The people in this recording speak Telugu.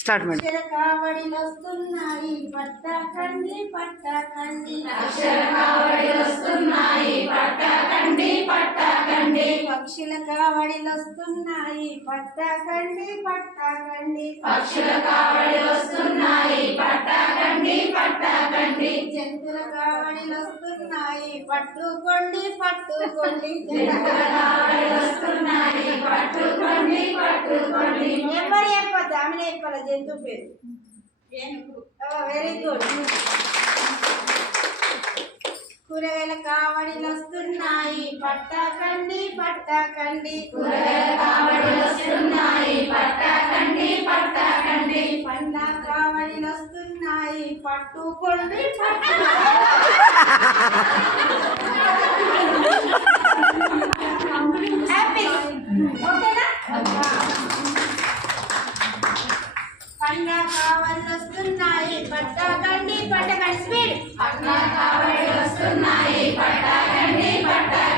Start madam. అక్షర కావడిలు వస్తున్నాయి పట్టకండి పట్టకండి. అక్షర కావడిలు వస్తున్నాయి పట్టకండి పట్టకండి. పక్షుల కావడిలు వస్తున్నాయి పట్టకండి పట్టకండి. పక్షుల కావడిలు వస్తున్నాయి పట్టకండి పట్టకండి. జంతువుల కావడిలు వస్తున్నాయి పట్టుకోండి పట్టుకోండి. జంతువుల కావడిలు వస్తున్నాయి పట్టుకోండి పట్టుకోండి. ఎవరు చెప్పద్దు, ఆమె చెప్పాలి జంతువు పేరు. Very good. కూరగాయల కావడిలు వస్తున్నాయి పట్టకండి పట్టకండి. కూరగాయల కావడిలు వస్తున్నాయి పట్టకండి పట్టకండి. పండ్ల కావడిలు వస్తున్నాయి పట్టుకోండి పట్టుకోండి. హ్యాపీ ఓకేనా? పండ్ల కావడిలు వస్తున్నాయి పట్టకండి పట్టకండి. స్పీడ్. పండ్ల కావడిలు వస్తున్నాయి పట్టకండి పట్టకండి.